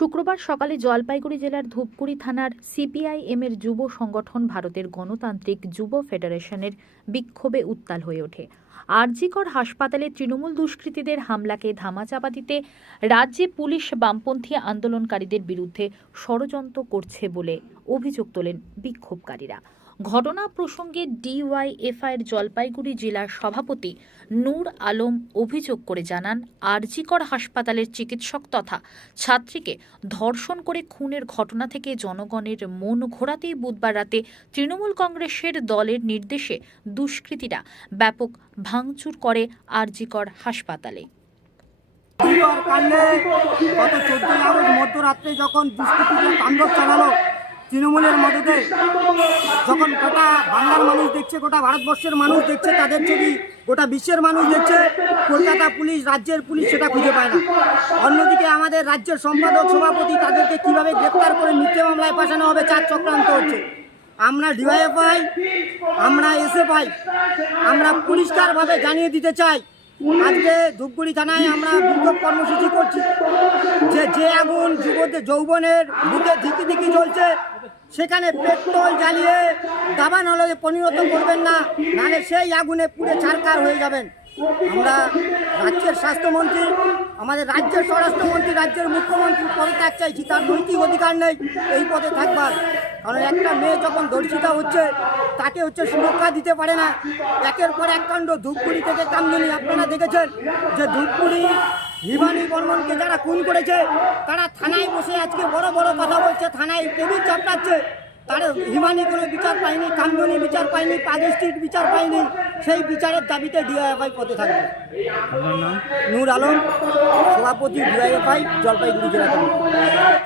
শুক্রবার সকালে জলপাইগুড়ি জেলার ধূপগুড়ি থানার সিপিআইএমের যুব সংগঠন ভারতের গণতান্ত্রিক যুব ফেডারেশনের বিক্ষোভে উত্তাল হয়ে ওঠে। আরজিকর হাসপাতালে তৃণমূল দুষ্কৃতীদের হামলাকে ধামাচাপা দিতে রাজ্যে পুলিশ বামপন্থী আন্দোলনকারীদের বিরুদ্ধে ষড়যন্ত্র করছে বলে অভিযোগ তোলেন বিক্ষোভকারীরা। ঘটনা প্রসঙ্গে ডিওয়াইএফআইয়ের জলপাইগুড়ি জেলার সভাপতি নূর আলম অভিযোগ করে জানান, আরজিকর হাসপাতালের চিকিৎসক তথা ছাত্রীকে ধর্ষণ করে খুনের ঘটনা থেকে জনগণের মন ঘোরাতেই বুধবার রাতে তৃণমূল কংগ্রেসের দলের নির্দেশে দুষ্কৃতীরা ব্যাপক ভাঙচুর করে আরজিকর হাসপাতালে। গত 14 আগস্ট মধ্যরাত্রে যখন দুষ্কৃতীরা তাণ্ডব চালালো তৃণমূলের মদতে, যখন গোটা বাংলার মানুষ দেখছে, গোটা ভারতবর্ষের মানুষ দেখছে, তাদের ছবি গোটা বিশ্বের মানুষ দেখছে, কলকাতা পুলিশ, রাজ্যের পুলিশ সেটা খুঁজে পায় না। অন্যদিকে আমাদের রাজ্যের সম্পাদক সভাপতি তাদেরকে কিভাবে গ্রেপ্তার করে মিথ্যে মামলায় পাঠানো হবে চার চক্রান্ত হচ্ছে। আমরা ডিওয়াইএফআই, আমরা এসএফআই, আমরা পরিষ্কারভাবে জানিয়ে দিতে চাই, আজকে ধূপগুড়ি থানায় আমরা বিক্ষোভ কর্মসূচি করছি যে আগুন যৌবনের বুকে ধিকি ধিকি জ্বলছে, সেখানে পেট্রোল জ্বালিয়ে দাবানলে পরিণত করবেন না, নাহলে সেই আগুনে পুড়ে ছারখার হয়ে যাবেন। আমরা রাজ্যের স্বাস্থ্যমন্ত্রী, আমাদের রাজ্যের স্বরাষ্ট্রমন্ত্রী, রাজ্যের মুখ্যমন্ত্রী পদত্যাগ চাইছি। তার নৈতিক অধিকার নেই এই পদে থাকবার, কারণ একটা মেয়ে যখন ধর্ষিতা হচ্ছে তাকে সুরক্ষা দিতে পারে না। একের পর এক কাণ্ড ধূপগুড়ি থেকে কামদুনি, আপনারা দেখেছেন যে ধূপগুড়ি হিমানী বর্মনকে যারা খুন করেছে তারা থানায় বসে আজকে বড় বড় কথা বলছে, থানায় টেবিল চাপড়াচ্ছে। তারা হিমানী কোনো বিচার পায়নি, কামদুনি বিচার পায়নি, পাগেস্ট্রিট বিচার পায়নি। সেই বিচারের দাবিতে ডিওয়াইএফআই পথে থাকবে। নূর আলম, সভাপতি ডিওয়াইএফআই, জলপাইগুড়ি জেলা।